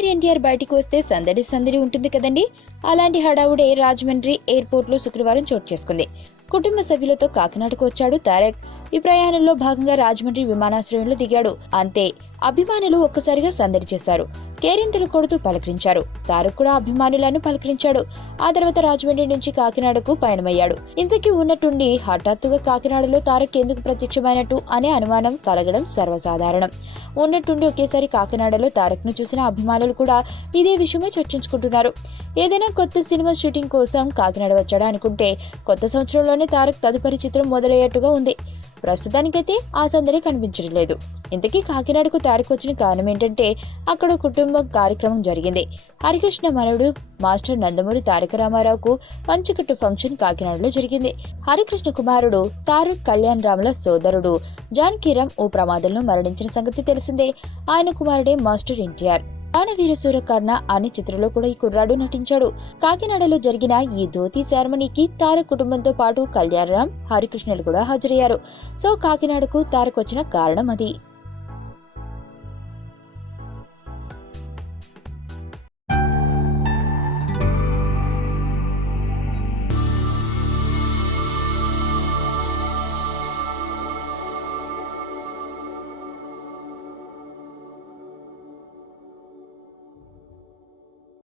Junior NTR బయటికి వస్తే సందడి సందడి ఉంటుంది కదండి. అలాంటి హడావుడే రాజమండ్రి ఎయిర్పోర్ట్ లో శుక్రవారం చోటు చేసుకుంది. కుటుంబ సభ్యులతో కాకినాడకు వచ్చాడు తారక్. ఈ ప్రయాణంలో భాగంగా రాజమండ్రి విమానాశ్రయంలో దిగాడు. అంతే, అభిమానులు ఒక్కసారిగా సందడి చేశారు. కేరింతలు కొడుతూ పలకరించారు. తారక్ కూడా అభిమానులను పలకరించాడు. ఆ తర్వాత రాజమండ్రి నుంచి కాకినాడకు పయనమయ్యాడు. ఇంతకీ ఉన్నట్టుండి హఠాత్తుగా కాకినాడలో తారక్ ఎందుకు ప్రత్యక్షమైనట్టు అనే అనుమానం కలగడం సర్వసాధారణం. ఉన్నట్టుండి ఒకేసారి కాకినాడలో తారక్ ను చూసిన అభిమానులు కూడా ఇదే విషయమే చర్చించుకుంటున్నారు. ఏదైనా కొత్త సినిమా షూటింగ్ కోసం కాకినాడ వచ్చాడా అనుకుంటే కొత్త సంవత్సరంలోనే తారక్ తదుపరి చిత్రం మొదలయ్యేట్టుగా ఉంది. ప్రస్తుతానికైతే ఆ సందడి కనిపించడం లేదు. ఇంతకీ కాకినాడకు తారక్ వచ్చిన కారణం ఏంటంటే అక్కడ కుటుంబ కార్యక్రమం జరిగింది. హరికృష్ణ మనవడు మాస్టర్ నందమూరి తారక రామారావుకు పంచకట్టు ఫంక్షన్ కాకినాడలో జరిగింది. హరికృష్ణ కుమారుడు తారక్ కళ్యాణ్ రాముల సోదరుడు జానకిరామ్ ఓ ప్రమాదంలో మరణించిన సంగతి తెలిసిందే. ఆయన కుమారుడే మాస్టర్ ఎన్టీఆర్. దానవీర సూరకర్ణ అనే చిత్రంలో కూడా ఈ కుర్రాడు నటించాడు. కాకినాడలో జరిగిన ఈ ధోతి సెరమనీకి తారక్ కుటుంబంతో పాటు కళ్యాణ్ రామ్, హరికృష్ణలు కూడా హాజరయ్యారు. సో కాకినాడకు తారక్ వచ్చిన కారణం అది.